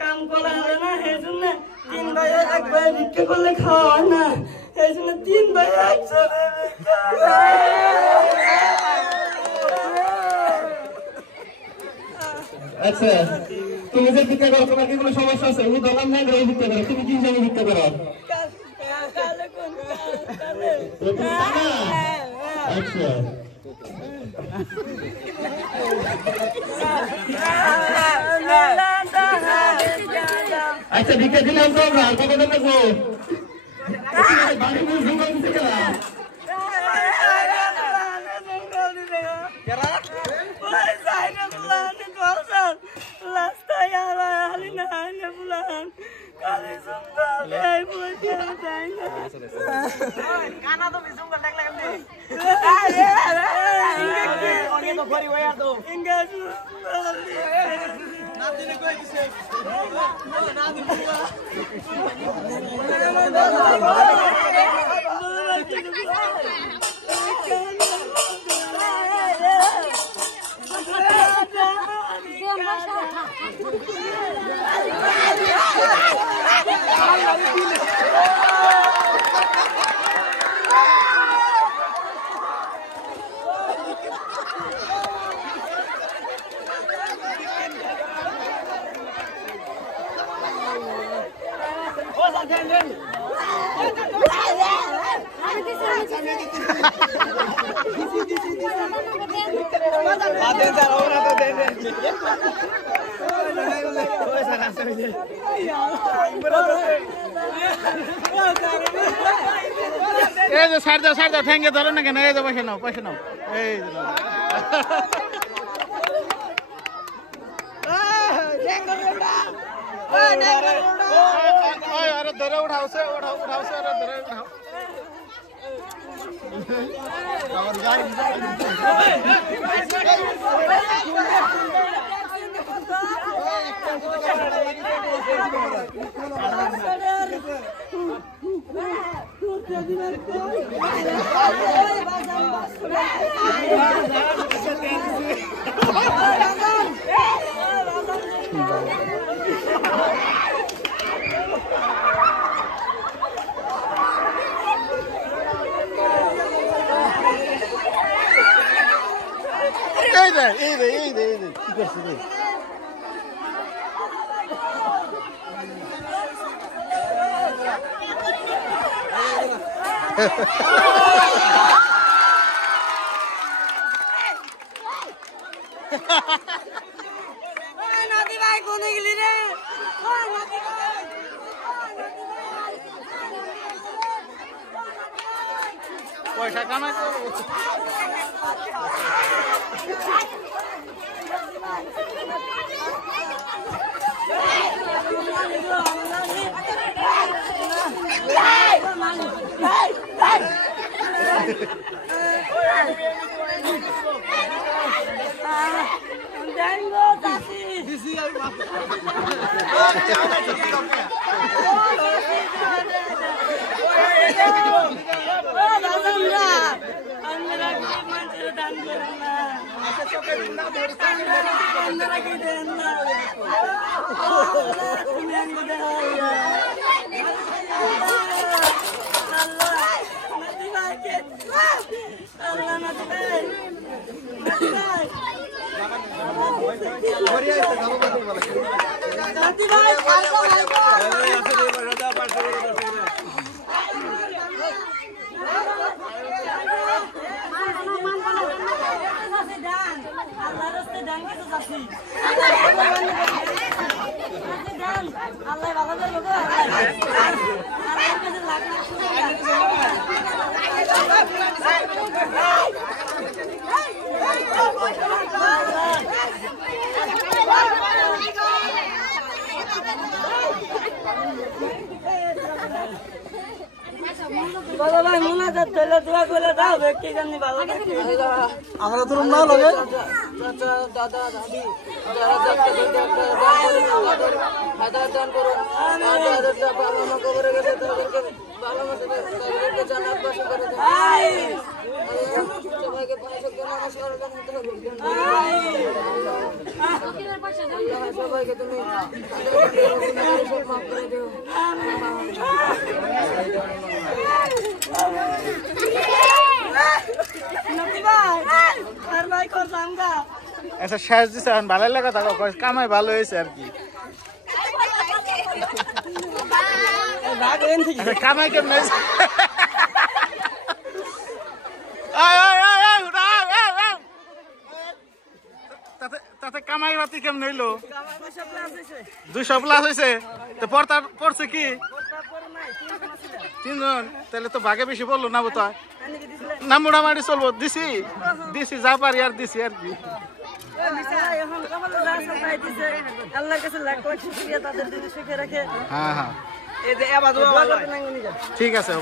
কাম করা হয় না এই জন্য 3 ভাই একবার ভিক্ষা করলে খাওয়া হয় না এই জন্য 3 ভাই একসাথে আচ্ছা তুমি যে ভিক্ষা করো তোমার কি কোনো সমস্যা আছে? আমি দলাম না ঘরে ভিক্ষা করো, তুমি কি হিসাবে ভিক্ষা করো? আচ্ছা আচ্ছা ভিক্ষা দিলাম তো আমরা কত দেবো বাড়ি মুখ ঢুকা দিতে গেলাম এই যে সাইড দাও ঠ্যাঙ্গে ধরো না কেন? এই যে পয়সা নাও এই আরে ধরে উঠাও আরে ধরে উঠাও এই দে কি করছিস রে? নাতি ভাই কোনে গেলি রে? পয়সা কামাই বড় ভাই মুনাজাত ধরে দোয়া করে দাও ব্যক্তি জানি ভালো থাকে আমরা তো না লাগে চাচা দাদা দাদি যারা যাচ্ছে তাদের হাজার দান করুন তাদের যা বাবা মা কবরে গেছে তাদেরকে ভালো মতো তাদেরকে জান্নাত বাসী করে দেন সবাইকে পাঁচ ওয়াক্ত নামাজ পড়ার মতো সবাইকে তুমি সব মাফ করে দিও আচ্ছা শেষ দিছে এখন ভালো লাগা থাকো কামাই ভালো হয়েছে আর কি কামাই কেমন হয়েছে তাতে কামাই বাতি কেমন হইলো 200 প্লাস হয়েছে তো পড়ছে কি 3 জন তাহলে তো ভাগে বেশি বললো না বোধ না মোটামুটি চলবো দিছি যা পারি আর দিছি আর কি হ্যাঁ হ্যাঁ ঠিক আছে